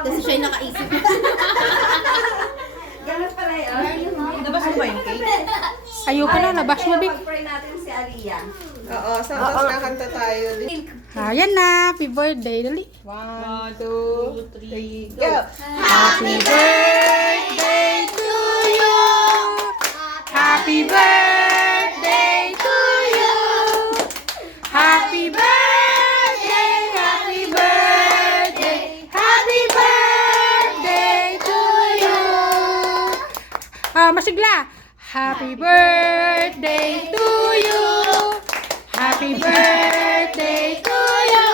Kasi siya yung nakaisip. Ganun pala yun. Labas mo ba yung cake? Ayoko na, labas mo, Big. Pag-pray natin si Aliyah. Oo, tapos kakanta tayo. Ayan na, happy birthday. Dali. 1, 2, 3, go! Happy birthday to you. Happy birthday to you. Happy birthday, happy birthday, happy birthday to you. Masigla. Happy birthday to you. Happy birthday to you.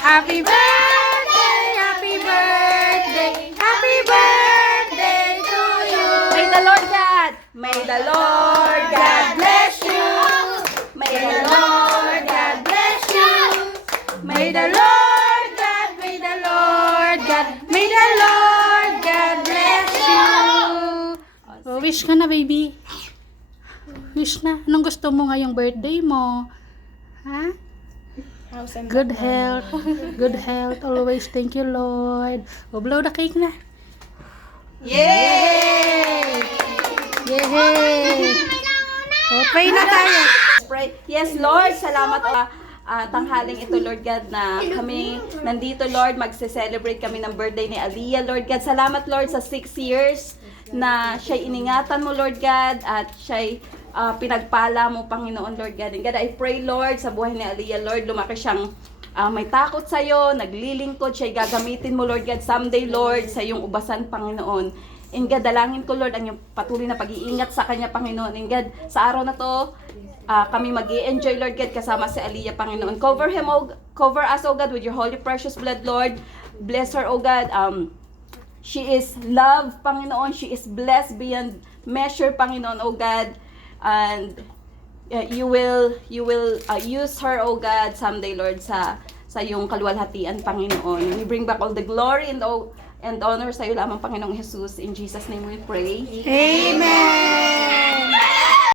Happy birthday, happy birthday, happy birthday to you. May the Lord God. May the Lord God bless you. May the Lord God bless you. May the Lord God, may the Lord God, may the Lord God bless you. Oh, wish ka na, baby. Wish na. Anong gusto mo ngayong birthday mo? Ha? Good health. Good health. Always thank you, Lord. Oh, blow the cake na. Yay! Yay! Oh, pray na tayo. Pray. Yes, Lord, salamat tanghaling ito, Lord God, na kami nandito, Lord, magse-celebrate kami ng birthday ni Aliyah, Lord God. Salamat, Lord, sa 6 years na siya'y iningatan mo, Lord God, at siya'y pinagpala mo, Panginoon, Lord God. And God, I pray, Lord, sa buhay ni Aliyah, Lord, lumaki siyang may takot sa'yo, naglilingkod, siya'y gagamitin mo, Lord God, someday, Lord, sa iyong ubasan, Panginoon. And God, dalangin ko, Lord, ang iyong patuloy na pag-iingat sa kanya, Panginoon. And God, sa araw na to, kami mag-i-enjoy, Lord God, kasama si Aliyah, Panginoon. Cover us, O God, with your holy precious blood, Lord. Bless her, O God. She is loved, Panginoon. She is blessed beyond measure, Panginoon, O God. And you will use her, O God, someday, Lord, sa iyong kaluwalhatian, Panginoon. We bring back all the glory and honor sa iyo lamang, Panginoong Jesus. In Jesus' name we pray. Amen.